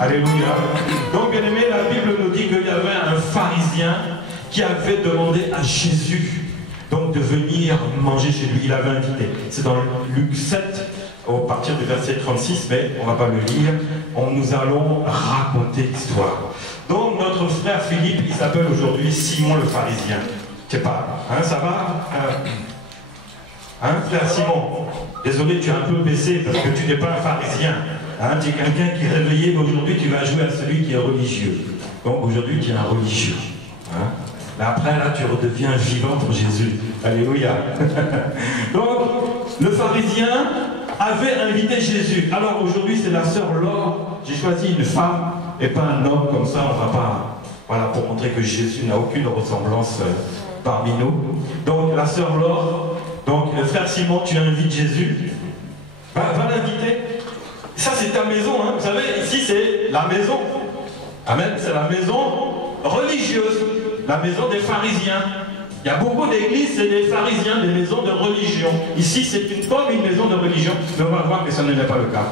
Alléluia. Donc, bien aimé, la Bible nous dit qu'il y avait un pharisien qui avait demandé à Jésus donc de venir manger chez lui. Il avait invité. C'est dans Luc 7, à partir du verset 36, mais on ne va pas le lire. Nous allons raconter l'histoire. Donc, notre frère Philippe, il s'appelle aujourd'hui Simon le pharisien. Je sais pas, hein, ça va hein, frère Simon? Désolé, tu es un peu baissé parce que tu n'es pas un pharisien. Hein, tu es quelqu'un qui est réveillé, mais aujourd'hui tu vas jouer à celui qui est religieux. Donc aujourd'hui tu es un religieux. Hein? Mais après là tu redeviens vivant pour Jésus. Alléluia. Donc le pharisien avait invité Jésus. Alors aujourd'hui c'est la sœur Laure. J'ai choisi une femme et pas un homme, comme ça on va pas. Voilà, pour montrer que Jésus n'a aucune ressemblance parmi nous. Donc la sœur Laure, donc le frère Simon, tu invites Jésus. Va l'inviter. Ça c'est ta maison, hein. Vous savez, ici c'est la maison. Amen, c'est la maison religieuse, la maison des pharisiens. Il y a beaucoup d'églises, c'est des pharisiens, des maisons de religion. Ici c'est comme une maison de religion, mais on va voir que ça n'est pas le cas.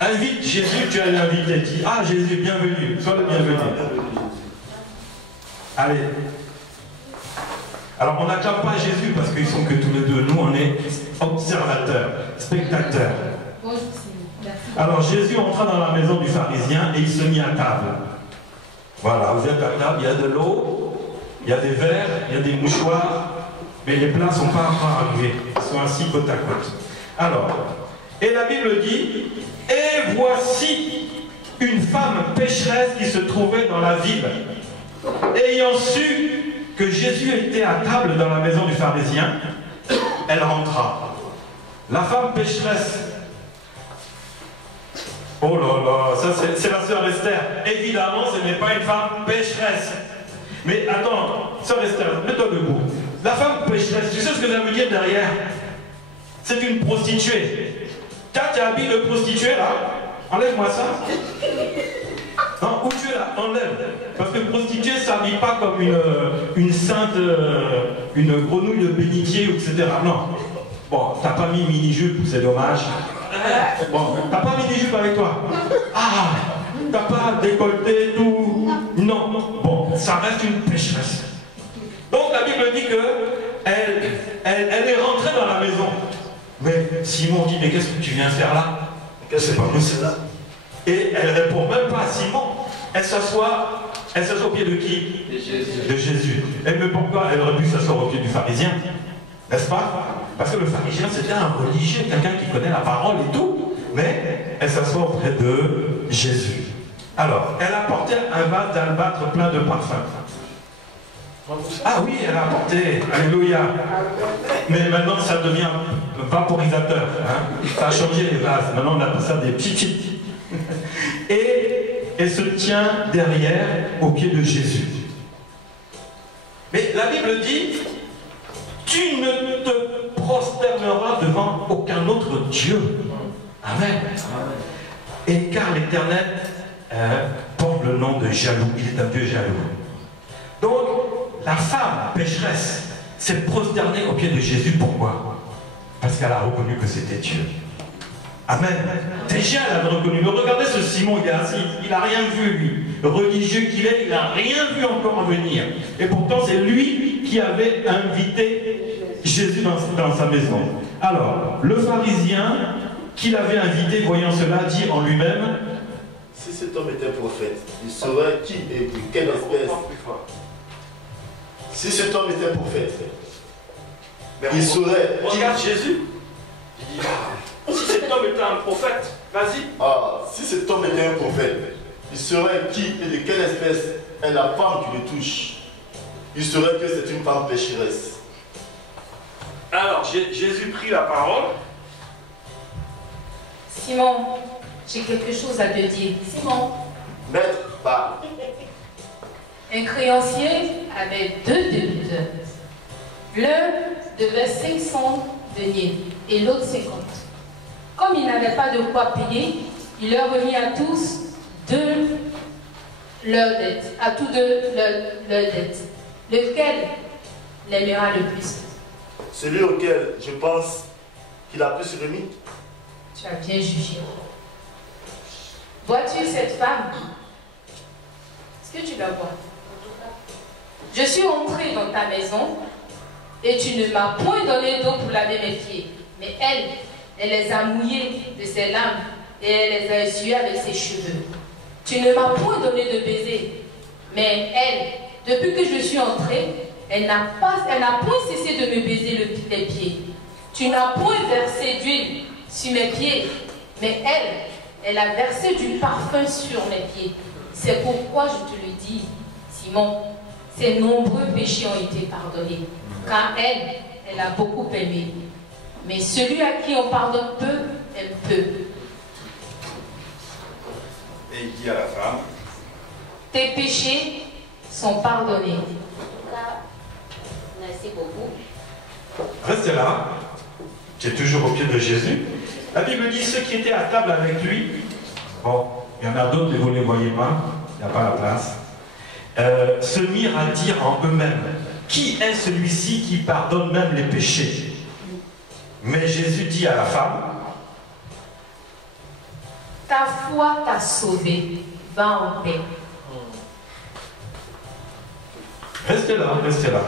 Invite Jésus, tu es l'invité. Dis, ah Jésus, bienvenue, sois le bienvenu. Allez. Alors on n'acclame pas Jésus parce qu'ils sont que tous les deux. Nous on est observateurs, spectateurs. Alors Jésus entra dans la maison du pharisien et il se mit à table. Voilà, vous êtes à table, il y a de l'eau, il y a des verres, il y a des mouchoirs, mais les plats ne sont pas encore arrivés. Ils sont assis côte à côte. Alors, et la Bible dit, et voici une femme pécheresse qui se trouvait dans la ville. Ayant su que Jésus était à table dans la maison du pharisien, elle rentra. La femme pécheresse. Oh là là, ça c'est la sœur Esther. Évidemment, ce n'est pas une femme pécheresse. Mais attends, sœur Esther, mets-toi debout. La femme pécheresse, tu sais ce que ça veut dire derrière? C'est une prostituée. Quand tu habilles de prostituée là, enlève-moi ça. Non, où tu es là, enlève. Parce que prostituée, ça ne s'habille pas comme une sainte, une grenouille de bénitier, etc. Non. Bon, t'as pas mis mini-jupe, c'est dommage. Bon, t'as pas mini-jupe avec toi. Ah, t'as pas décolleté, tout. Non. Bon, ça reste une pécheresse. Donc la Bible dit que elle est rentrée dans la maison. Mais Simon dit, mais qu'est-ce que tu viens faire là? C'est pas possible. Et elle répond même pas à Simon. Elle s'assoit au pied de qui? De Jésus. De Jésus. Et mais pourquoi elle aurait pu s'asseoir au pied du pharisien? N'est-ce pas? Parce que le pharisien c'était un religieux, quelqu'un qui connaît la parole et tout. Mais elle s'assoit auprès de Jésus. Alors, elle apportait un vase d'albâtre plein de parfums. Ah oui, elle a apporté, alléluia. Mais maintenant ça devient vaporisateur. Hein? Ça a changé les vases. Maintenant on appelle ça des petits. Et elle se tient derrière au pied de Jésus. Mais la Bible dit, tu ne te prosterneras devant aucun autre Dieu. Amen. Et car l'Éternel porte le nom de jaloux. Il est un Dieu jaloux. Donc, la femme pécheresse s'est prosternée au pied de Jésus. Pourquoi? Parce qu'elle a reconnu que c'était Dieu. Amen. Déjà, elle a reconnu. Mais regardez ce Simon, il est assis. Il n'a rien vu, lui. Religieux qu'il est, il n'a rien vu encore venir. Et pourtant, c'est lui qui avait invité Jésus dans sa maison. Alors, le pharisien qui l'avait invité, voyant cela, dit en lui-même, si cet homme était prophète, il saurait qui et de quelle espèce. Si cet homme était prophète, il saurait. Regarde Jésus. Il dit, si cet homme était un prophète, vas-y. Ah, si cet homme était un prophète, il saurait qui et de quelle espèce est la femme qui le touche. Il saurait que c'est une femme pécheresse. Alors, Jésus prit la parole. Simon, j'ai quelque chose à te dire. Simon. Maître, parle. Un créancier avait 2 débiteurs. L'un devait 500 deniers et l'autre 50. Comme il n'avait pas de quoi payer, il leur remit à tous leur dette, à tous deux leur dette. Lequel l'aimera le plus? Celui auquel je pense qu'il a plus remis. Tu as bien jugé. Vois-tu cette femme? Est-ce que tu la vois? Je suis entrée dans ta maison et tu ne m'as point donné d'eau pour laver mes pieds. Mais elle les a mouillés de ses larmes et elle les a essuyés avec ses cheveux. Tu ne m'as point donné de baiser. Mais elle, depuis que je suis entrée, elle n'a point cessé de me baiser les pieds. Tu n'as point versé d'huile sur mes pieds. Mais elle a versé du parfum sur mes pieds. C'est pourquoi je te le dis, Simon, ses nombreux péchés ont été pardonnés. Car elle a beaucoup aimé. Mais celui à qui on pardonne peu, aime peu. Et il dit à la femme, tes péchés sont pardonnés. Merci beaucoup. Restez là. Tu es toujours au pied de Jésus. La Bible dit ceux qui étaient à table avec lui. Bon, il y en a d'autres, mais vous ne les voyez pas. Il n'y a pas la place. Se mirent à dire en eux-mêmes, qui est celui-ci qui pardonne même les péchés? Mais Jésus dit à la femme, ta foi t'a sauvé, va en paix. Restez là, restez là.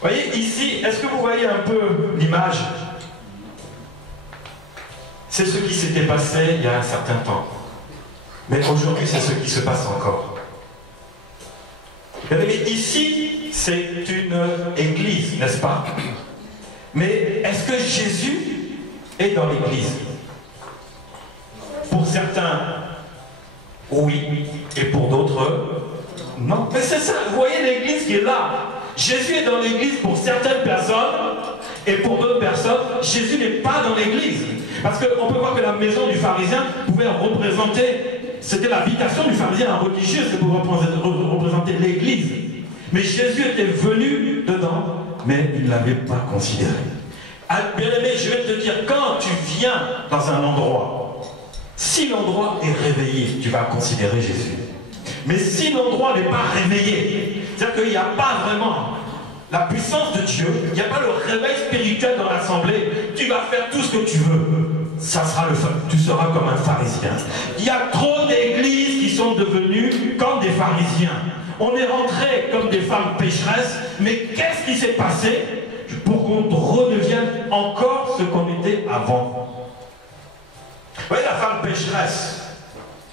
Voyez ici, est-ce que vous voyez un peu l'image? C'est ce qui s'était passé il y a un certain temps. Mais aujourd'hui, c'est ce qui se passe encore. Mais ici, c'est une église, n'est-ce pas? Mais est-ce que Jésus est dans l'église? Pour certains, oui. Et pour d'autres, non. Mais c'est ça, vous voyez l'église qui est là. Jésus est dans l'église pour certaines personnes. Et pour d'autres personnes, Jésus n'est pas dans l'église. Parce qu'on peut voir que la maison du pharisien pouvait représenter, c'était l'habitation du pharisien, un religieux, c'était pour représenter l'église. Mais Jésus était venu dedans, mais il ne l'avait pas considéré. Bien-aimé, je vais te dire, quand tu viens dans un endroit, si l'endroit est réveillé, tu vas considérer Jésus. Mais si l'endroit n'est pas réveillé, c'est-à-dire qu'il n'y a pas vraiment la puissance de Dieu, il n'y a pas le réveil spirituel dans l'assemblée, tu vas faire tout ce que tu veux. Ça sera tu seras comme un pharisien. Il y a trop d'églises qui sont devenues comme des pharisiens. On est rentré comme des femmes pécheresses, mais qu'est-ce qui s'est passé pour qu'on redevienne encore ce qu'on était avant? Vous voyez, la femme pécheresse,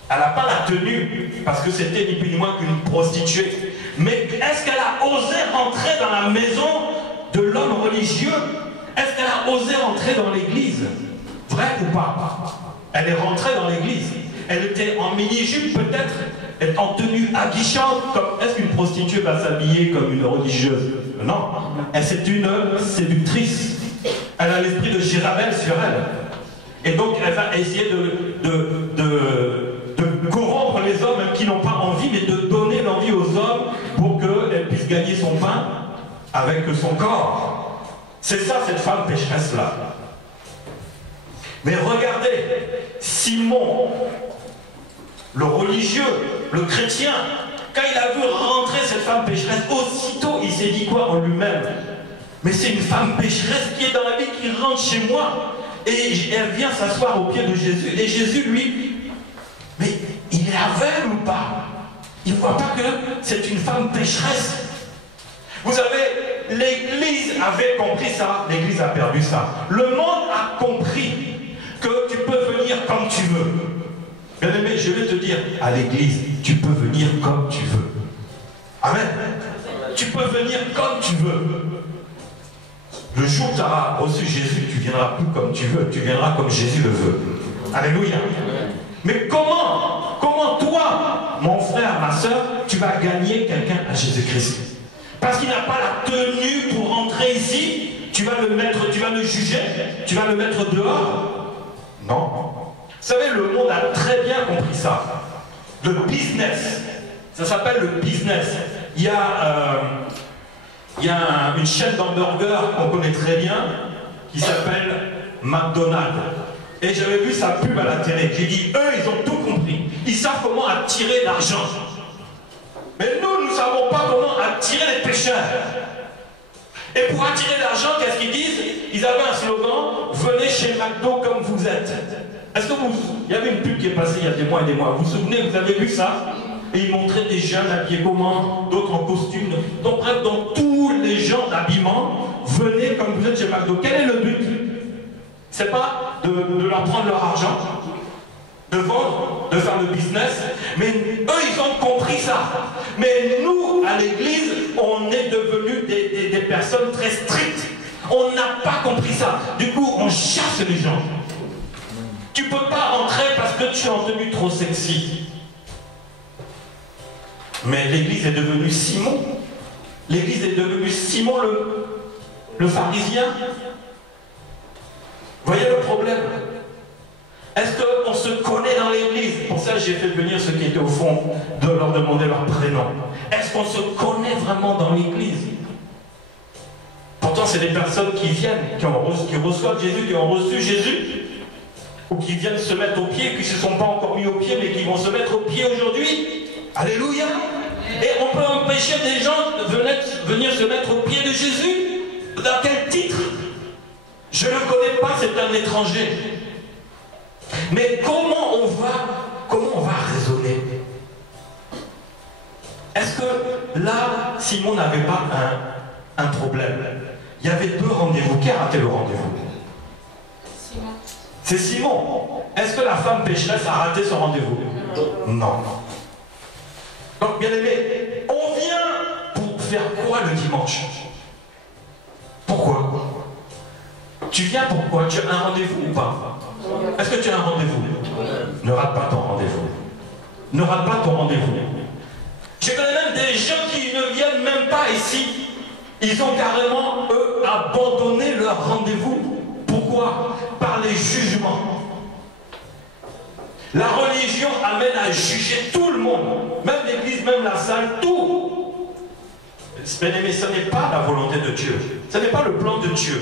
elle n'a pas la tenue, parce que c'était ni plus ni moins qu'une prostituée. Mais est-ce qu'elle a osé rentrer dans la maison de l'homme religieux? Est-ce qu'elle a osé rentrer dans l'église? Vrai ou pas? Elle est rentrée dans l'église. Elle était en mini-jupe peut-être, en tenue aguichante. Est-ce qu'une prostituée va s'habiller comme une religieuse? Non. C'est une séductrice. Elle a l'esprit de Jézabel sur elle. Et donc elle va essayer de corrompre les hommes qui n'ont pas envie, mais de donner l'envie aux hommes pour qu'elle puisse gagner son pain avec son corps. C'est ça, cette femme pécheresse-là. Mais regardez, Simon, le religieux, le chrétien, quand il a vu rentrer cette femme pécheresse, aussitôt il s'est dit quoi en lui-même? Mais c'est une femme pécheresse qui est dans la vie, qui rentre chez moi, et elle vient s'asseoir au pied de Jésus, et Jésus, lui, mais il est aveugle ou pas? Il ne voit pas que c'est une femme pécheresse. Vous savez, l'Église avait compris ça, l'Église a perdu ça. Le monde a compris que tu peux venir comme tu veux. Bien aimé, je vais te dire, à l'Église, tu peux venir comme tu veux. Amen. Tu peux venir comme tu veux. Le jour où tu auras reçu Jésus, tu ne viendras plus comme tu veux, tu viendras comme Jésus le veut. Alléluia. Mais comment toi, mon frère, ma soeur, tu vas gagner quelqu'un à Jésus-Christ? Parce qu'il n'a pas la tenue pour rentrer ici, tu vas le juger, tu vas le mettre dehors. Non. Vous savez, le monde a très bien compris ça. Le business. Ça s'appelle le business. Il y a une chaîne d'hamburgers qu'on connaît très bien qui s'appelle McDonald's. Et j'avais vu sa pub à la télé. J'ai dit, eux, ils ont tout compris. Ils savent comment attirer l'argent. Mais nous ne savons pas comment attirer les pécheurs. Et pour attirer l'argent, qu'est-ce qu'ils disent? Ils avaient un slogan, venez chez McDo comme vous êtes. Est-ce que il y avait une pub qui est passée il y a des mois et des mois. Vous vous souvenez, vous avez vu ça? Et ils montraient des jeunes habillés comment, d'autres en costume. Donc bref, donc tous les gens d'habillement venaient comme vous êtes chez McDo. Quel est le but? C'est pas de leur prendre leur argent, de vendre, de faire le business, mais eux ils ont compris ça. Mais nous, à l'église, on est devenus des personnes très strictes. On n'a pas compris ça. Du coup, on chasse les gens. Tu ne peux pas entrer parce que tu es en tenue trop sexy. Mais l'église est devenue Simon. L'église est devenue Simon le pharisien. Voyez le problème? Est-ce qu'on se connaît dans l'église? Pour ça, j'ai fait venir ceux qui étaient au fond, de leur demander leur prénom. Est-ce qu'on se connaît vraiment dans l'église? Pourtant, c'est des personnes qui viennent, qui reçoivent Jésus, qui ont reçu Jésus, ou qui viennent se mettre au pied, qui ne se sont pas encore mis au pied, mais qui vont se mettre au pied aujourd'hui. Alléluia! Et on peut empêcher des gens de venir se mettre au pied de Jésus. Dans quel titre? Je ne le connais pas, c'est un étranger. Mais comment on va raisonner? Est-ce que là, Simon n'avait pas un problème? Il y avait deux rendez-vous. Qui a raté le rendez-vous? Simon. C'est Simon. Est-ce que la femme pécheresse a raté son rendez-vous? Non. Donc, bien aimé, on vient pour faire quoi le dimanche? Pourquoi? Tu viens pourquoi? Tu as un rendez-vous ou pas? Est-ce que tu as un rendez-vous? Ne rate pas ton rendez-vous. Ne rate pas ton rendez-vous. Je connais même des gens qui ne viennent même pas ici. Ils ont carrément, eux, abandonné leur rendez-vous. Pourquoi? Par les jugements. La religion amène à juger tout le monde. Même l'église, même la salle, tout. Mais ce n'est pas la volonté de Dieu. Ce n'est pas le plan de Dieu.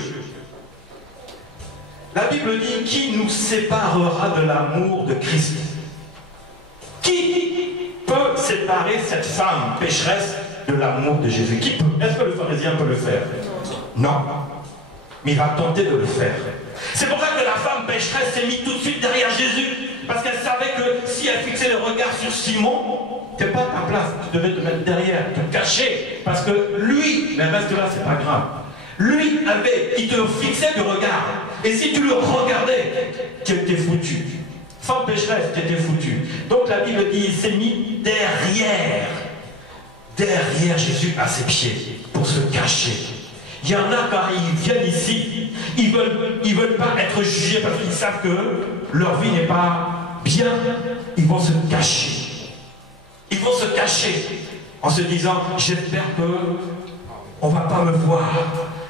La Bible dit, qui nous séparera de l'amour de Christ? Qui peut séparer cette femme pécheresse de l'amour de Jésus? Qui peut? Est-ce que le pharisien peut le faire? Non. Mais il va tenter de le faire. C'est pour ça que la femme pécheresse s'est mise tout de suite derrière Jésus. Parce qu'elle savait que si elle fixait le regard sur Simon, t'es pas à ta place, tu devais te mettre derrière, te cacher. Parce que lui, mais reste là, c'est pas grave. Lui, il te fixait du regard. Et si tu le regardais, tu étais foutu. Femme pécheresse, tu étais foutu. Donc la Bible dit, il s'est mis derrière Jésus à ses pieds, pour se cacher. Il y en a quand ils viennent ici, ils veulent pas être jugés parce qu'ils savent que leur vie n'est pas bien. Ils vont se cacher. Ils vont se cacher en se disant, j'espère qu'on ne va pas me voir.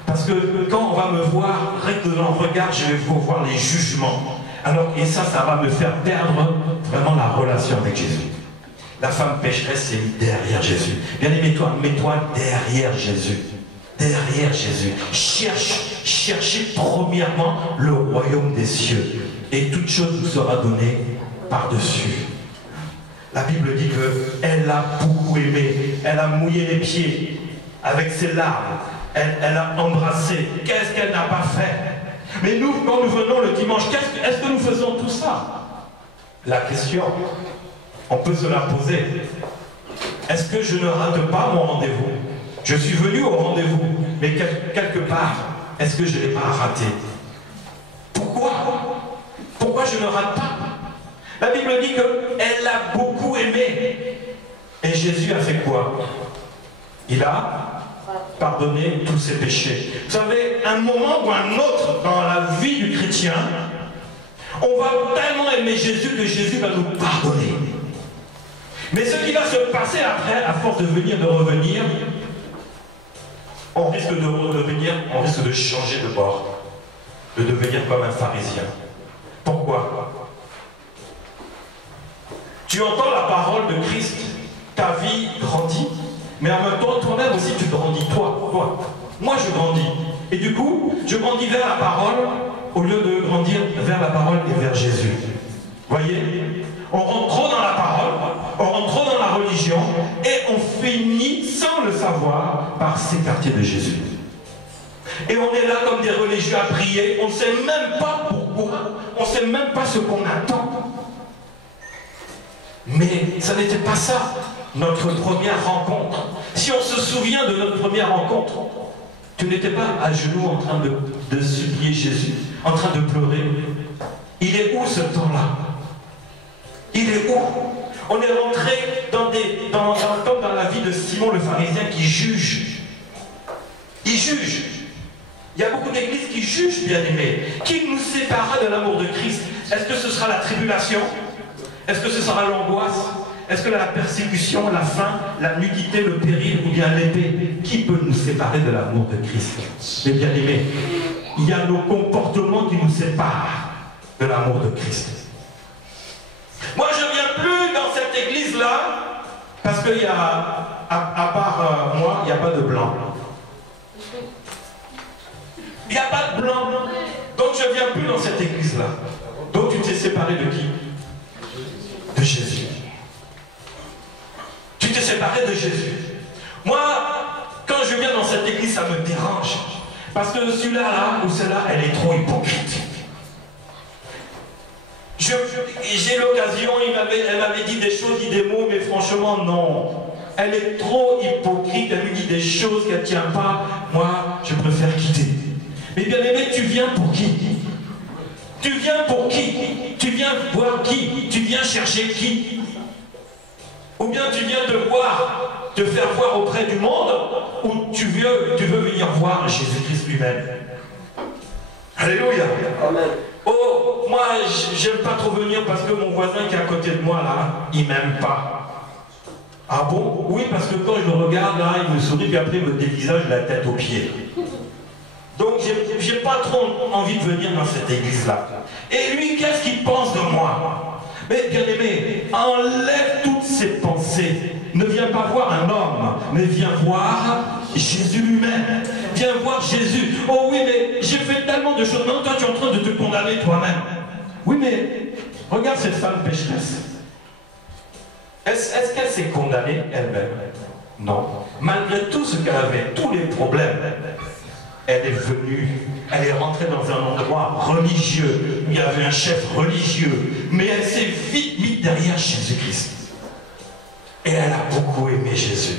Parce que quand on va me voir, rien que dans le regard, je vais voir les jugements. Alors, et ça va me faire perdre vraiment la relation avec Jésus. La femme pécheresse s'est mise derrière Jésus. Bien aimé, mets-toi derrière Jésus. Derrière Jésus. Cherchez premièrement le royaume des cieux. Et toute chose vous sera donnée par-dessus. La Bible dit qu'elle a beaucoup aimé. Elle a mouillé les pieds avec ses larmes. Elle a embrassé. Qu'est-ce qu'elle n'a pas fait? Mais nous, quand nous venons le dimanche, est-ce que nous faisons tout ça? La question, on peut se la poser. Est-ce que je ne rate pas mon rendez-vous? Je suis venu au rendez-vous, mais quelque part, est-ce que je ne l'ai pas raté? Pourquoi? Pourquoi je ne rate pas? La Bible dit qu'elle a beaucoup aimé. Et Jésus a fait quoi? Il a pardonné tous ses péchés. Vous savez, un moment ou un autre dans la vie du chrétien, on va tellement aimer Jésus que Jésus va nous pardonner. Mais ce qui va se passer après, à force de revenir, on risque de changer de bord, de devenir comme un pharisien. Pourquoi? Tu entends la parole de Christ, ta vie grandit, mais en même temps, toi-même aussi, tu grandis, toi. Moi, je grandis. Et du coup, je grandis vers la parole, au lieu de grandir vers la parole et vers Jésus. Voyez? On rentre trop dans la parole, on rentre trop dans la religion, et on finit, sans le savoir, par s'écarter de Jésus. Et on est là comme des religieux à prier, on ne sait même pas pourquoi. pourquoi, on ne sait même pas ce qu'on attend. Mais ça n'était pas ça, notre première rencontre. Si on se souvient de notre première rencontre, tu n'étais pas à genoux en train de supplier Jésus, en train de pleurer. Il est où ce temps-là? Il est où? On est rentré dans la vie de Simon le pharisien qui juge. Il juge. Il y a beaucoup d'églises qui jugent, bien aimés. Qui nous séparera de l'amour de Christ? Est-ce que ce sera la tribulation? Est-ce que ce sera l'angoisse? Est-ce que la persécution, la faim, la nudité, le péril ou bien l'épée? Qui peut nous séparer de l'amour de Christ? Mais bien aimés, il y a nos comportements qui nous séparent de l'amour de Christ. Moi, je ne viens plus dans cette église-là parce qu'il y a, à part moi, il n'y a pas de blanc. Il n'y a pas de blanc. Donc, je ne viens plus dans cette église-là. Donc, tu t'es séparé de qui? De Jésus. Tu t'es séparé de Jésus. Moi, quand je viens dans cette église, ça me dérange. Parce que celui-là, là, ou celle-là, elle est trop hypocrite. J'ai l'occasion, elle m'avait dit des choses, dit des mots, mais franchement, non. Elle est trop hypocrite, elle me dit des choses qu'elle ne tient pas. Moi, je préfère quitter. Mais bien aimé, tu viens pour qui? Tu viens pour qui? Tu viens voir qui? Tu viens chercher qui? Ou bien tu viens te faire voir auprès du monde, ou tu veux venir voir Jésus-Christ lui-même? Alléluia. Amen. Oh, moi, j'aime pas trop venir parce que mon voisin qui est à côté de moi, là, il m'aime pas. Ah bon? Oui, parce que quand je le regarde, là, il me sourit, puis après, il me dévisage la tête aux pieds. Donc, j'ai pas trop envie de venir dans cette église-là. Et lui, qu'est-ce qu'il pense de moi? Mais bien aimé, enlève toutes ces pensées. Ne viens pas voir un homme, mais viens voir Jésus lui-même. Viens voir Jésus. Oh oui, mais j'ai fait tellement de choses. Non, toi, tu es en train de te condamner toi-même. Oui, mais regarde cette femme pécheresse. Est-ce qu'elle s'est condamnée elle-même? Non. Malgré tout ce qu'elle avait, tous les problèmes, elle est venue, elle est rentrée dans un endroit religieux, où il y avait un chef religieux, mais elle s'est vite mise derrière Jésus-Christ. Et elle a beaucoup aimé Jésus.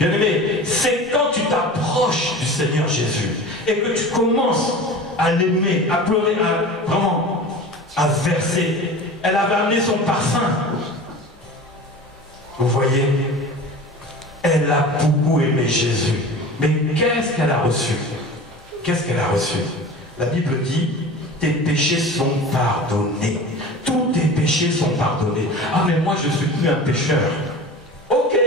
Bien aimé, c'est quand tu t'approches du Seigneur Jésus et que tu commences à l'aimer, à pleurer, à verser. Elle avait amené son parfum. Vous voyez, elle a beaucoup aimé Jésus. Mais qu'est-ce qu'elle a reçu? Qu'est-ce qu'elle a reçu? La Bible dit, tes péchés sont pardonnés. Tous tes péchés sont pardonnés. Ah, mais moi, je ne suis plus un pécheur. Ok,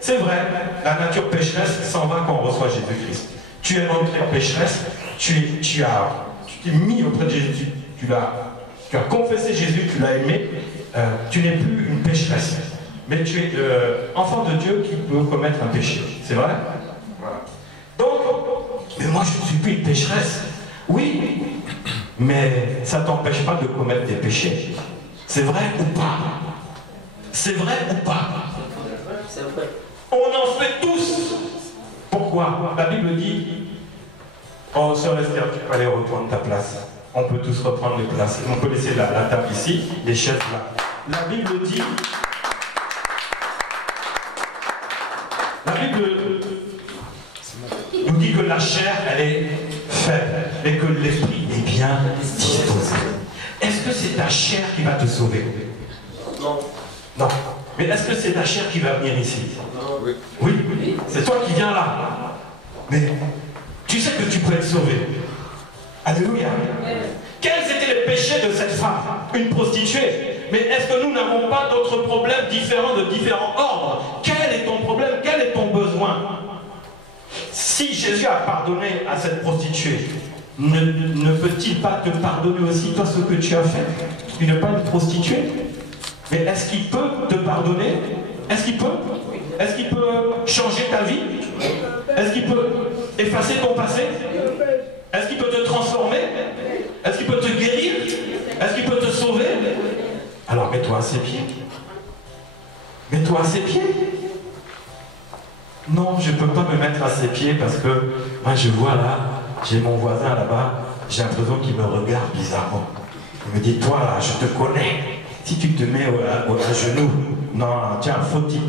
c'est vrai. La nature pécheresse s'en va quand on reçoit Jésus-Christ. Tu es rentré pécheresse, tu t'es mis auprès de Jésus, tu as confessé Jésus, tu l'as aimé, tu n'es plus une pécheresse. Mais tu es enfant de Dieu qui peut commettre un péché. C'est vrai? Voilà. Donc, mais moi je ne suis plus une pécheresse. Oui, mais ça ne t'empêche pas de commettre des péchés. C'est vrai ou pas? C'est vrai ou pas? C'est vrai. On en fait tous. Pourquoi? La Bible dit, oh sœur Esther, tu peux aller reprendre ta place. On peut tous reprendre les places. On peut laisser la table ici, les chaises là. La Bible dit, nous dit que la chair, elle est faible, et que l'esprit est bien disposé. Est-ce que c'est ta chair qui va te sauver? Non. Non. Mais est-ce que c'est ta chair qui va venir ici? Oui. Oui. C'est toi qui viens là. Mais tu sais que tu peux être sauvé. Alléluia. Quels étaient les péchés de cette femme? Une prostituée. Mais est-ce que nous n'avons pas d'autres problèmes différents de différents ordres? Quel est ton problème? Quel est ton besoin? Si Jésus a pardonné à cette prostituée, ne peut-il pas te pardonner aussi toi ce que tu as fait? Tu n'es pas une prostituée? Mais est-ce qu'il peut te pardonner? Est-ce qu'il peut? Est-ce qu'il peut changer ta vie? Est-ce qu'il peut effacer ton passé? Est-ce qu'il peut te transformer? Est-ce qu'il peut te guérir? Est-ce qu'il peut te sauver? Alors mets-toi à ses pieds. Mets-toi à ses pieds. Non, je ne peux pas me mettre à ses pieds parce que moi je vois là, j'ai mon voisin là-bas, j'ai l'impression qu'il me regarde bizarrement. Il me dit, toi là, je te connais. Si tu te mets à genoux, non, tu es un faux type.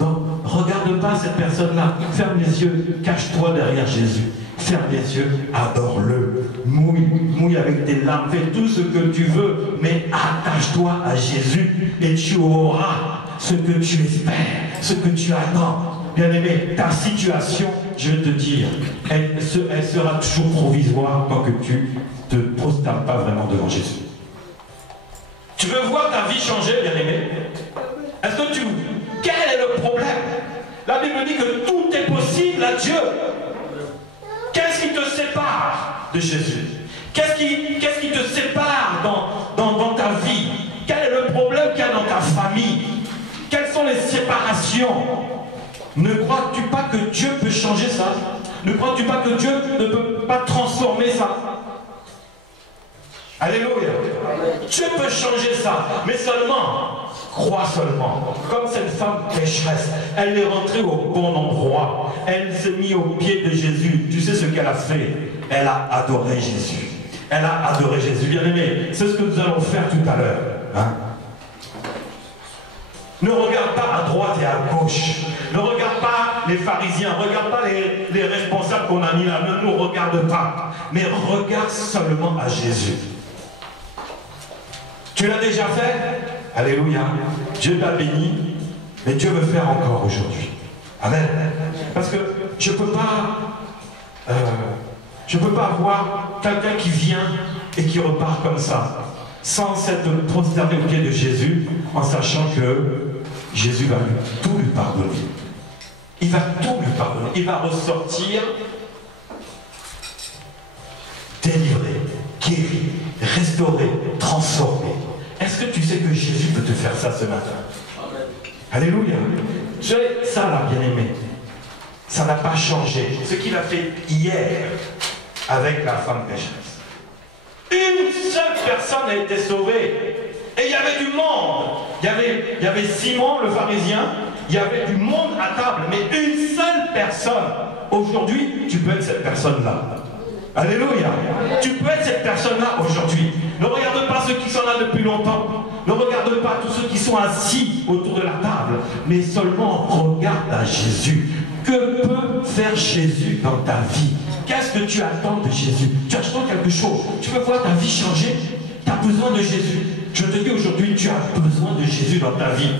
Donc, regarde pas cette personne-là. Ferme les yeux, cache-toi derrière Jésus. Ferme les yeux, adore-le. Mouille avec tes larmes, fais tout ce que tu veux, mais attache-toi à Jésus et tu auras ce que tu espères, ce que tu attends. Bien-aimé, ta situation, je vais te dire, elle sera toujours provisoire tant que tu ne te prosternes pas vraiment devant Jésus. Tu veux voir ta vie changer, bien-aimé? Est-ce que tu... Quel est le problème? La Bible dit que tout est possible à Dieu. Qu'est-ce qui te sépare de Jésus? Qu'est-ce qui te sépare dans ta vie? Quel est le problème qu'il y a dans ta famille? Quelles sont les séparations? Ne crois-tu pas que Dieu peut changer ça? Ne crois-tu pas que Dieu ne peut pas transformer ça? Alléluia. Dieu peut changer ça, mais seulement, crois seulement. Comme cette femme pécheresse, elle est rentrée au bon endroit. Elle s'est mise aux pieds de Jésus. Tu sais ce qu'elle a fait? Elle a adoré Jésus. Elle a adoré Jésus. Bien aimé, c'est ce que nous allons faire tout à l'heure. Hein? Ne regarde pas à droite et à gauche. Ne regarde pas les pharisiens. Ne regarde pas les responsables qu'on a mis là. Ne nous regarde pas. Mais regarde seulement à Jésus. Tu l'as déjà fait? Alléluia. Dieu t'a béni. Mais Dieu veut faire encore aujourd'hui. Amen. Parce que je ne peux pas avoir quelqu'un qui vient et qui repart comme ça, sans s'être prosterné au pied de Jésus, en sachant que Jésus va tout lui pardonner. Il va tout lui pardonner. Il va ressortir délivré, guéri, restauré, transformé. Est-ce que tu sais que Jésus peut te faire ça ce matin? Amen. Alléluia. Ça là, bien-aimé, ça n'a pas changé. Ce qu'il a fait hier avec la femme pécheresse. Une seule personne a été sauvée. Et il y avait du monde. Il y avait Simon le pharisien. Il y avait du monde à table. Mais une seule personne. Aujourd'hui, tu peux être cette personne-là. Alléluia. Tu peux être cette personne-là aujourd'hui. Ne regarde pas ceux qui sont là depuis longtemps. Ne regarde pas tous ceux qui sont assis autour de la table. Mais seulement regarde à Jésus. Que peut faire Jésus dans ta vie? Qu'est-ce que tu attends de Jésus? Tu attends quelque chose. Tu veux voir ta vie changer? Tu as besoin de Jésus. Je te dis aujourd'hui, tu as besoin de Jésus dans ta vie.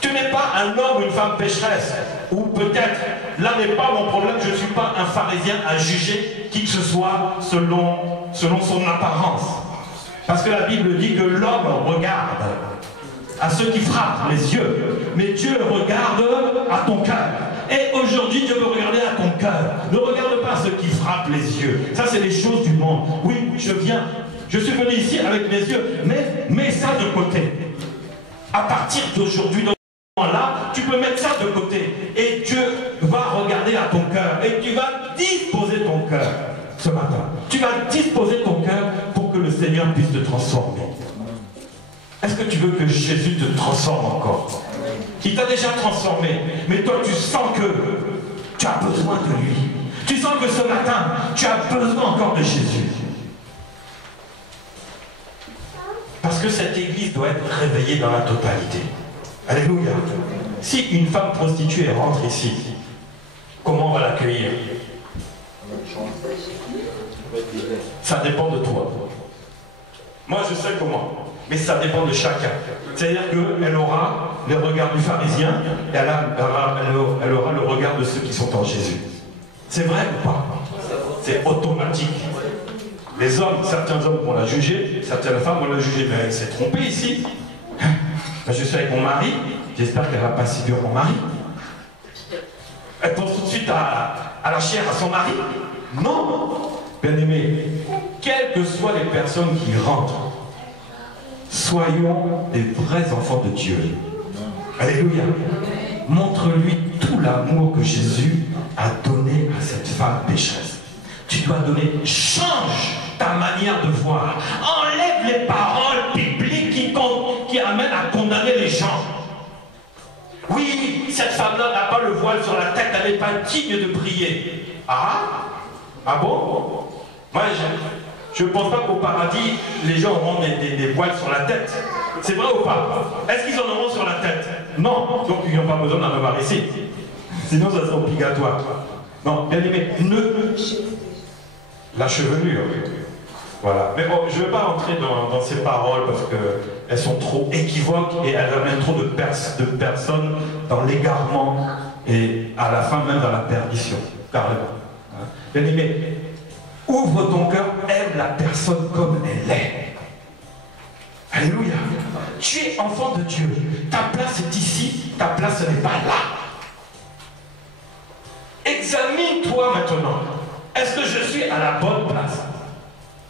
Tu n'es pas un homme ou une femme pécheresse. Ou peut-être, là n'est pas mon problème, je ne suis pas un pharisien à juger qui que ce soit selon son apparence. Parce que la Bible dit que l'homme regarde à ceux qui frappent les yeux. Mais Dieu regarde à ton cœur. Et aujourd'hui, Dieu veut regarder à ton cœur. Ne regarde pas ceux qui frappent les yeux. Ça, c'est les choses du monde. Oui, je suis venu ici avec mes yeux, mais mets ça de côté. À partir d'aujourd'hui, là, tu peux mettre ça de côté. Et Dieu va regarder à ton cœur. Et tu vas disposer ton cœur ce matin. Tu vas disposer ton cœur pour que le Seigneur puisse te transformer. Est-ce que tu veux que Jésus te transforme encore? Il t'a déjà transformé, mais toi tu sens que tu as besoin de lui. Tu sens que ce matin, tu as besoin encore de Jésus. Parce que cette église doit être réveillée dans la totalité. Alléluia. Si une femme prostituée rentre ici, comment on va l'accueillir? Ça dépend de toi. Moi je sais comment. Mais ça dépend de chacun. C'est-à-dire qu'elle aura les regards du pharisien et elle aura le regard de ceux qui sont en Jésus. C'est vrai ou pas? C'est automatique. Les hommes, certains hommes vont la juger, certaines femmes vont la juger. Mais elle s'est trompée ici. Je suis avec mon mari, j'espère qu'elle ne va pas séduire mon mari. Elle pense tout de suite à la chair, à son mari. Non. Bien aimé, quelles que soient les personnes qui rentrent, soyons des vrais enfants de Dieu. Alléluia. Montre-lui tout l'amour que Jésus a donné à cette femme pécheresse. Tu dois donner, change ta manière de voir. Enlève les paroles bibliques qui amènent à condamner les gens. Oui, cette femme-là n'a pas le voile sur la tête, elle n'est pas digne de prier. Ah bon? Moi, je ne pense pas qu'au paradis, les gens auront des voiles sur la tête. C'est vrai ou pas? Est-ce qu'ils en auront sur la tête? Non. Donc ils n'ont pas besoin d'en avoir ici. Sinon, ça serait obligatoire. Non, bien aimé, la chevelure. Voilà. Mais bon, je ne veux pas rentrer dans ces paroles parce qu'elles sont trop équivoques et elles amènent trop de personnes dans l'égarement et à la fin même dans la perdition. Carrément. Hein? Bien aimé, ouvre ton cœur, aime la personne comme elle est. Alléluia. Tu es enfant de Dieu. Ta place est ici, ta place n'est pas là. Examine-toi maintenant. Est-ce que je suis à la bonne place?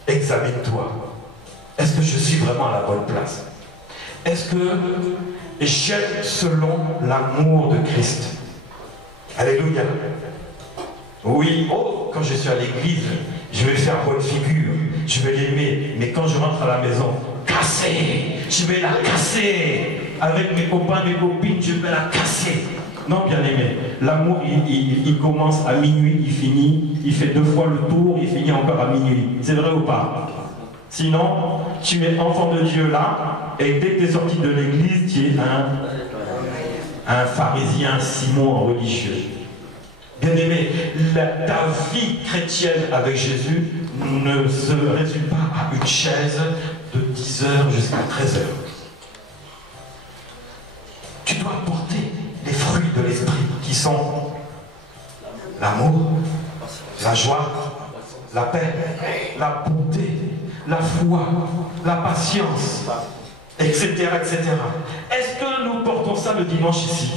Examine-toi. Est-ce que je suis vraiment à la bonne place? Est-ce que j'aime selon l'amour de Christ? Alléluia. Oui, oh, quand je suis à l'église, je vais faire bonne figure, je vais l'aimer, mais quand je rentre à la maison, casser, je vais la casser. Avec mes copains, mes copines, je vais la casser. Non, bien aimé, l'amour, il commence à minuit, il finit, il fait 2 fois le tour, il finit encore à minuit. C'est vrai ou pas? Sinon, tu es enfant de Dieu là, et dès que tu es sorti de l'église, tu es un pharisien, Simon religieux. Bien aimé, ta vie chrétienne avec Jésus ne se résume pas à une chaise de 10h jusqu'à 13h. Tu dois porter les fruits de l'esprit qui sont l'amour, la joie, la paix, la bonté, la foi, la patience, etc. etc. Est-ce que nous portons ça le dimanche ici?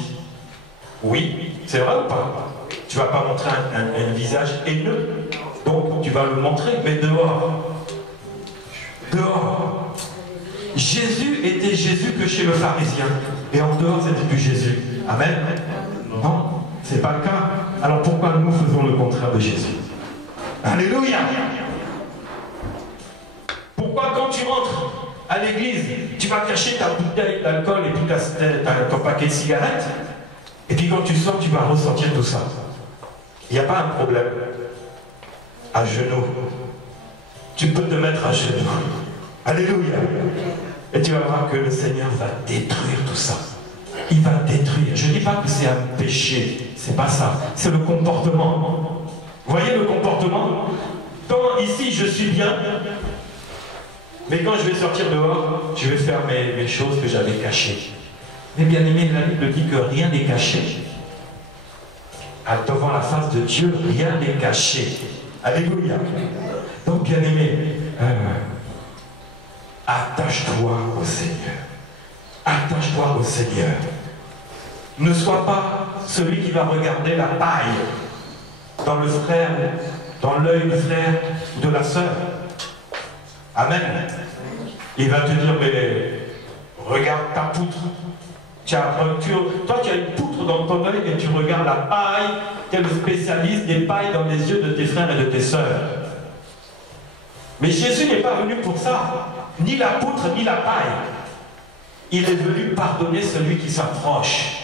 Oui, c'est vrai ou pas? Tu ne vas pas montrer un visage haineux, donc tu vas le montrer, mais dehors. Dehors. Jésus était Jésus que chez le pharisien, et en dehors c'était plus Jésus. Amen. Non, c'est pas le cas. Alors pourquoi nous faisons le contraire de Jésus? Alléluia. Pourquoi quand tu rentres à l'église, tu vas cacher ta bouteille d'alcool et puis ton paquet de cigarettes, et puis quand tu sors, tu vas ressentir tout ça? Il n'y a pas un problème. À genoux. Tu peux te mettre à genoux. Alléluia. Et tu vas voir que le Seigneur va détruire tout ça. Il va détruire. Je ne dis pas que c'est un péché. C'est pas ça. C'est le comportement. Vous voyez le comportement? Quand ici je suis bien, mais quand je vais sortir dehors, je vais faire mes choses que j'avais cachées. Mais bien aimé, la Bible dit que rien n'est caché. Devant la face de Dieu, rien n'est caché. Alléluia. Donc, bien aimé, attache-toi au Seigneur. Attache-toi au Seigneur. Ne sois pas celui qui va regarder la paille dans le frère, dans l'œil du frère ou de la sœur. Amen. Il va te dire, mais regarde ta poutre. Toi, tu as une poutre dans ton œil et tu regardes la paille. Tu es le spécialiste des pailles dans les yeux de tes frères et de tes sœurs. Mais Jésus n'est pas venu pour ça. Ni la poutre, ni la paille. Il est venu pardonner celui qui s'approche.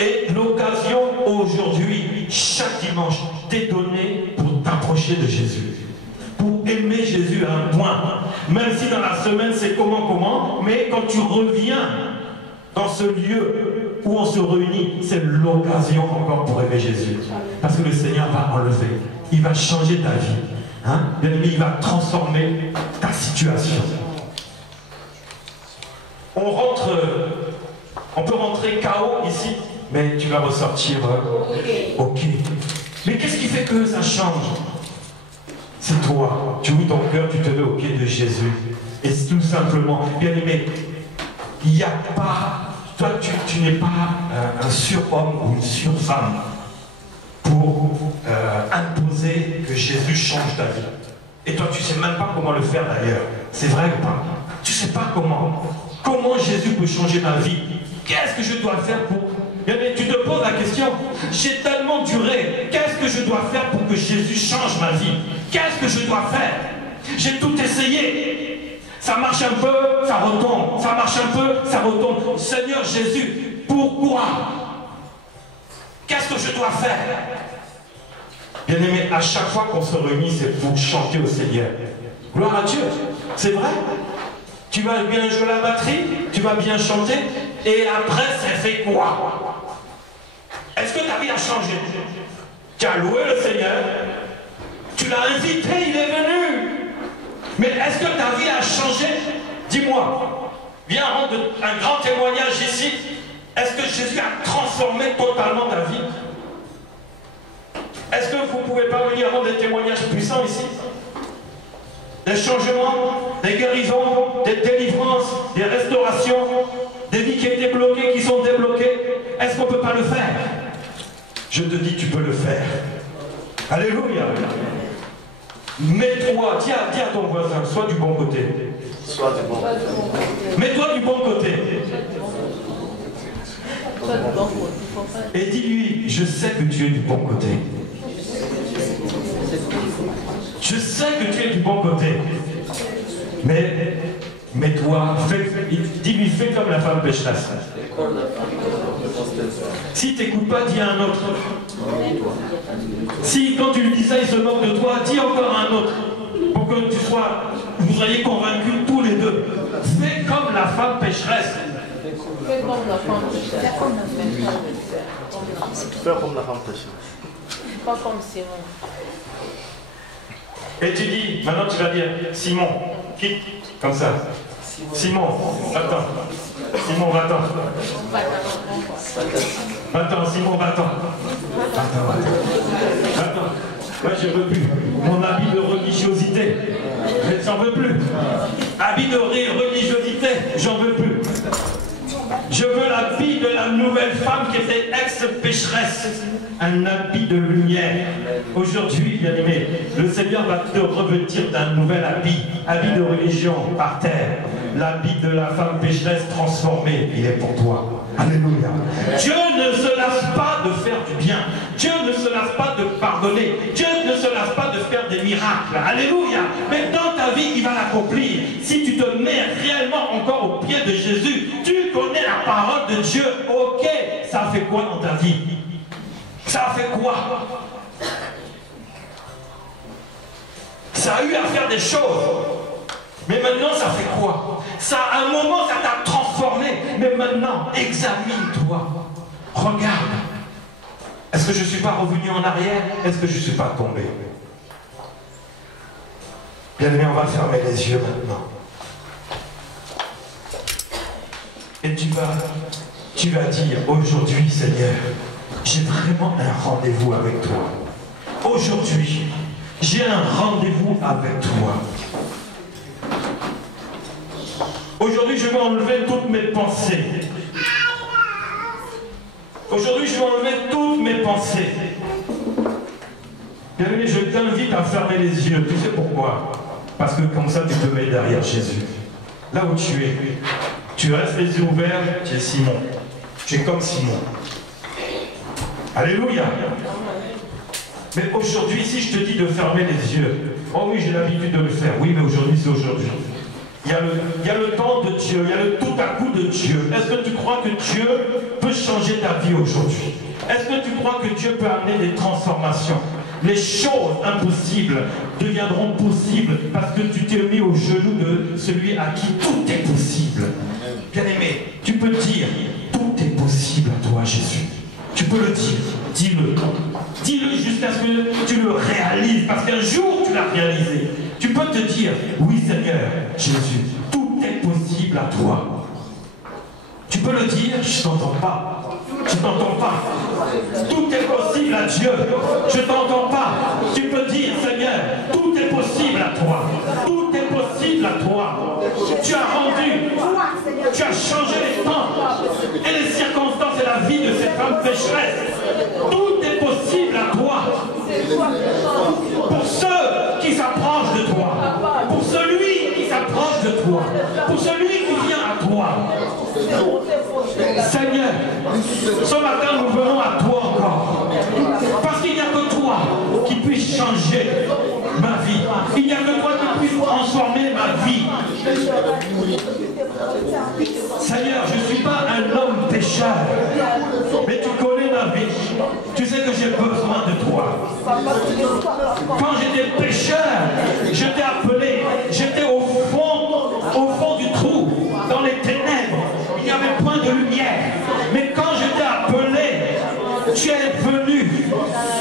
Et l'occasion aujourd'hui, chaque dimanche, t'est donnée pour t'approcher de Jésus. Pour aimer Jésus à un point. Même si dans la semaine c'est comment, mais quand tu reviens dans ce lieu où on se réunit, c'est l'occasion encore pour aimer Jésus. Parce que le Seigneur va enlever, il va changer ta vie. Hein? Il va transformer ta situation. On peut rentrer KO ici, mais tu vas ressortir OK. Mais qu'est-ce qui fait que ça change? C'est toi. Tu ouvres ton cœur, tu te mets au pied de Jésus. Et tout simplement, bien aimé, il n'y a pas... Toi, tu n'es pas un surhomme ou une surfemme pour imposer que Jésus change ta vie. Et toi, tu ne sais même pas comment le faire d'ailleurs. C'est vrai ou pas? Tu ne sais pas comment. Comment Jésus peut changer ma vie? Qu'est-ce que je dois faire pour... Bien, mais tu te poses la question, j'ai tellement duré, qu'est-ce que je dois faire pour que Jésus change ma vie? Qu'est-ce que je dois faire? J'ai tout essayé. Ça marche un peu, ça retombe. Ça marche un peu, ça retombe. Seigneur Jésus, pourquoi? Qu'est-ce que je dois faire? Bien-aimé, à chaque fois qu'on se réunit, c'est pour chanter au Seigneur. Gloire à Dieu. C'est vrai. Tu vas bien jouer la batterie, tu vas bien chanter, et après, ça fait quoi? Est-ce que ta vie a changé? Tu as loué le Seigneur, tu l'as invité, il est venu. Mais est-ce que ta vie a changé? Dis-moi. Viens rendre un grand témoignage ici. Est-ce que Jésus a transformé totalement ta vie? Est-ce que vous ne pouvez pas venir rendre des témoignages puissants ici? Des changements, des guérisons, des délivrances, des restaurations, des vies qui étaient bloquées, qui sont débloquées. Est-ce qu'on ne peut pas le faire? Je te dis, tu peux le faire. Alléluia. Mets-toi, dis à ton voisin, sois du bon côté. Sois du bon côté. Mets-toi du bon côté. Et dis-lui, je sais que tu es du bon côté. Je sais que tu es du bon côté. Mais toi, dis-lui, fais comme la femme pécheresse. Si tu n'écoutes pas, dis à un autre. Si quand tu lui dis ça, il se moque de toi, dis encore à un autre. Pour que vous soyez convaincus tous les deux. Fais comme la femme pécheresse. Fais comme la femme pécheresse. Fais comme la femme pécheresse. Pas comme Simon. Et tu dis, maintenant tu vas dire, Simon, quitte, comme ça. Simon, va-t'en. Simon, va-t'en. Va-t'en, Simon, va-t'en. Va-t'en. Moi, je veux plus. Mon habit de religiosité, j'en veux plus. Habit de religiosité, j'en veux plus. Je veux l'habit de la nouvelle femme qui était ex-pécheresse. Un habit de lumière. Aujourd'hui, bien aimé, le Seigneur va te revêtir d'un nouvel habit. Habit de religion par terre. L'habit de la femme pécheresse transformée. Il est pour toi. Alléluia. Dieu ne se lasse pas de faire du bien. Dieu ne se lasse pas de pardonner. Dieu ne se lasse pas de faire des miracles. Alléluia. Mais dans ta vie, il va l'accomplir. Si tu te mets réellement encore au pied de Jésus, tu connais la parole de Dieu. Ok, ça fait quoi dans ta vie? Ça a fait quoi? Ça a eu à faire des choses. Mais maintenant, ça fait quoi? Ça, à un moment, ça t'a transformé. Mais maintenant, examine-toi. Regarde. Est-ce que je ne suis pas revenu en arrière? Est-ce que je ne suis pas tombé? Bien aimé, on va fermer les yeux maintenant. Et tu vas dire, aujourd'hui, Seigneur, j'ai vraiment un rendez-vous avec toi. Aujourd'hui, j'ai un rendez-vous avec toi. Aujourd'hui, je vais enlever toutes mes pensées. Aujourd'hui, je vais enlever toutes mes pensées. Bien aimé, je t'invite à fermer les yeux. Tu sais pourquoi? Parce que comme ça, tu te mets derrière Jésus. Là où tu restes les yeux ouverts, tu es Simon. Tu es comme Simon. Alléluia. Mais aujourd'hui, si je te dis de fermer les yeux, oh oui, j'ai l'habitude de le faire. Oui, mais aujourd'hui, c'est aujourd'hui. Il y a le temps de Dieu, il y a le tout à coup de Dieu. Est-ce que tu crois que Dieu peut changer ta vie aujourd'hui? Est-ce que tu crois que Dieu peut amener des transformations? Les choses impossibles deviendront possibles parce que tu t'es mis au genou de celui à qui tout est possible. Bien-aimé, tu peux dire, tout est possible à toi, Jésus. Tu peux le dire, dis-le. Dis-le jusqu'à ce que tu le réalises, parce qu'un jour tu l'as réalisé. Tu peux te dire, oui Seigneur, Jésus, tout est possible à toi. Tu peux le dire, je t'entends pas. Je t'entends pas. Tout est possible à Dieu. Je t'entends pas. Tu peux dire, Seigneur, tout est possible à toi. Tout est possible à toi. Tu as rendu, tu as changé les temps et les circonstances et la vie de cette femme pécheresse. Tout est possible à toi. Pour ceux qui s'approchent de toi, pour celui qui s'approche de toi, pour celui qui vient à toi. Seigneur, ce matin nous venons à toi encore. Parce qu'il n'y a que toi qui puisse changer ma vie. Il n'y a que toi qui puisse transformer ma vie. Seigneur, je ne suis pas un homme pécheur, mais tu connais ma vie. Tu sais que j'ai besoin de toi. Quand j'étais pécheur, je t'ai appelé. J'étais au fond du trou, dans les ténèbres. Il n'y avait point de lumière. Mais quand je t'ai appelé, tu es venu.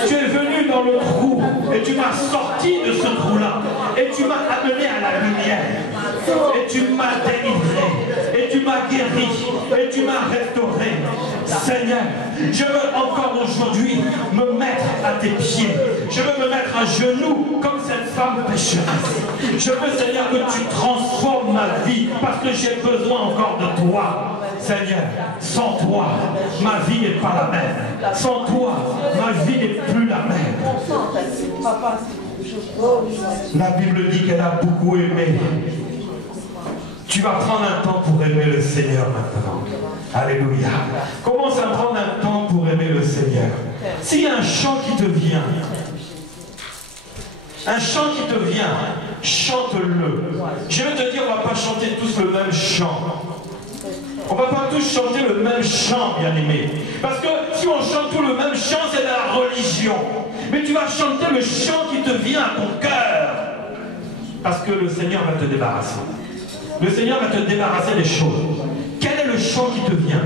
Tu es venu dans le trou et tu m'as sorti de ce trou-là. Et tu m'as amené à la lumière. Et tu m'as délivré. Et tu m'as guéri. Et tu m'as restauré. Seigneur, je veux encore aujourd'hui me mettre à tes pieds. Je veux me mettre à genoux comme cette femme pécheresse. Je veux, Seigneur, que tu transformes ma vie parce que j'ai besoin encore de toi. Seigneur, sans toi, ma vie n'est pas la même. Sans toi, ma vie n'est plus la même. La Bible dit qu'elle a beaucoup aimé. Tu vas prendre un temps pour aimer le Seigneur maintenant. Alléluia. Commence à prendre un temps pour aimer le Seigneur. S'il y a un chant qui te vient, chante-le. Je vais te dire, on ne va pas chanter tous le même chant. On ne va pas tous chanter le même chant, bien-aimé. Parce que si on chante tout le même chant, c'est de la religion. Mais tu vas chanter le chant qui te vient à ton cœur. Parce que le Seigneur va te débarrasser. Le Seigneur va te débarrasser des choses. Quel est le chant qui te vient?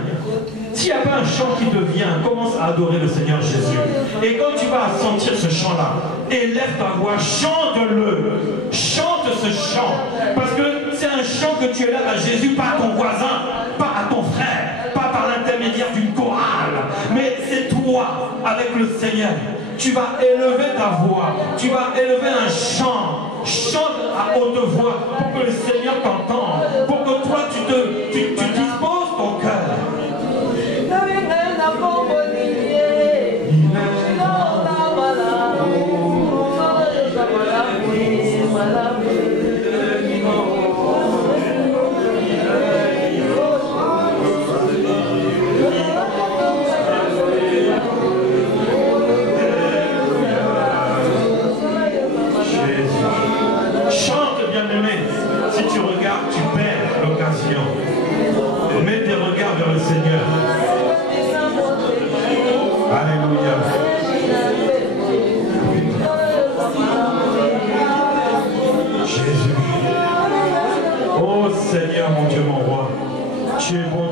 S'il n'y a pas un chant qui te vient, commence à adorer le Seigneur Jésus. Et quand tu vas sentir ce chant-là, élève ta voix, chante-le. Chante ce chant. Parce que c'est un chant que tu élèves à Jésus, pas à ton voisin, pas à ton frère, pas par l'intermédiaire d'une chorale. Mais c'est toi, avec le Seigneur. Tu vas élever ta voix. Tu vas élever un chant. Chante à haute voix pour que le Seigneur t'entende. Pour que toi, tu disposes ton cœur. Chante, bien-aimé. Si tu regardes, tu perds l'occasion. Mets tes regards vers le Seigneur. Alléluia. Jésus. Oh Seigneur, mon Dieu, mon roi. Tu es bon.